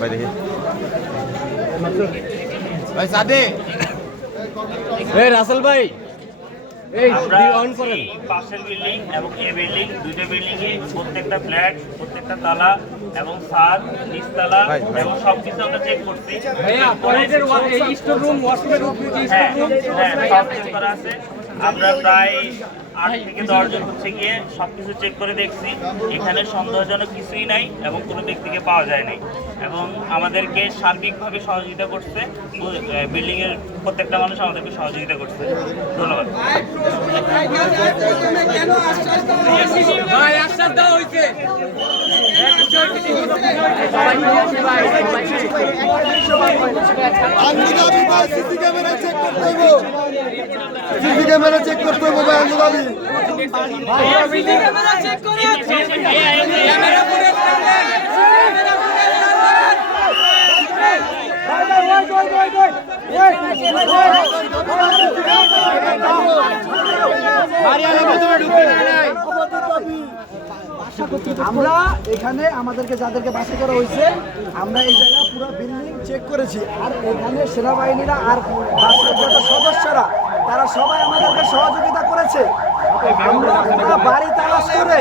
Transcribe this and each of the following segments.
ভাই দেখি ভাই সাদে এই রাসেল ভাই এই অন করেন। পাশের বিল্ডিং এবং এই বিল্ডিং, দুইটা বিল্ডিং এ প্রত্যেকটা ফ্ল্যাট, প্রত্যেকটা তালা এবং ছাদ, নিচতলা এবং সবকিছু আমরা চেক করছি। ভাইয়া পরের এই স্টোর রুম, ওয়াশরুম, হ্যাঁ সব চেক করা আছে। আমরা প্রায় 8 থেকে 10 জন হচ্ছে গিয়ে সবকিছু চেক করে দেখছি, এখানে সন্দেহজনক কিছুই নাই এবং কোনো ব্যক্তিকে পাওয়া যায় নাই এবং আমাদেরকে সার্বিকভাবে সহযোগিতা করছে। বিল্ডিং এর প্রত্যেকটা মানুষ আমাদেরকে সহযোগিতা করছে। ধন্যবাদ। ভাই আশ্বাস দেওয়া হয়েছে। সিসি ক্যামেরা চেক করতে হইব, সিসি ক্যামেরা চেক করতে হইব ভাই আন্দোলন আমরা এখানে আমাদেরকে যাদেরকে বাছাই করা হয়েছে, আমরা এই জায়গা পুরো বিল্ডিং চেক করেছি। আর এখানে সেনাবাহিনীরা আর বাছাই যত সদস্যরা তারা সবাই আমাদেরকে সহযোগিতা করেছে। আমরা পুরো বাড়ি তালাশ করে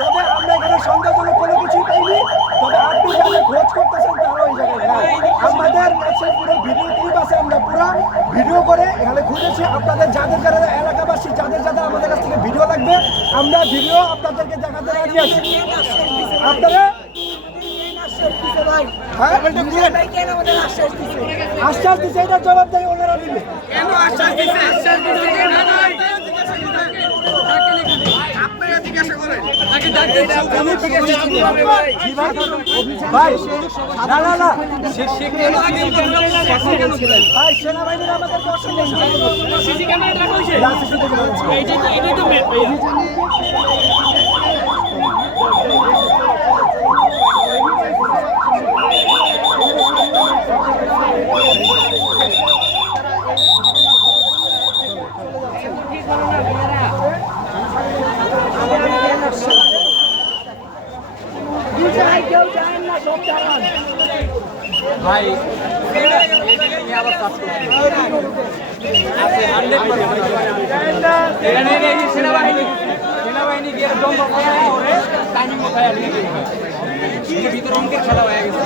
তবে আমরা এখানে সন্দেহজনক কোনো কিছুই পাইনি। তবে আপনি যারা খোঁজ করতেছেন তারা ওই জায়গায় নাই। আমাদের কাছে পুরো ভিডিও ক্লিপ আছে, আমরা পুরো ভিডিও করে এখানে খুঁজেছি। আপনাদের যাদের যারা এলাকাবাসী যাদের যাদের আমাদের কাছ থেকে ভিডিও লাগবে, আমরা ভিডিও আপনাদেরকে দেখাতে রাজি আছি। আপনারা আশ্বাস দিচ্ছে, এটা জবাব দেয় ওনারা দিবে। ভাই সেনাবাহিনীর আমাদের ভাই আবার সেনাবাহিনী গিয়ে টাইমিং কোথায় ভিতরে অঙ্কের খেলা হয়ে গেছে।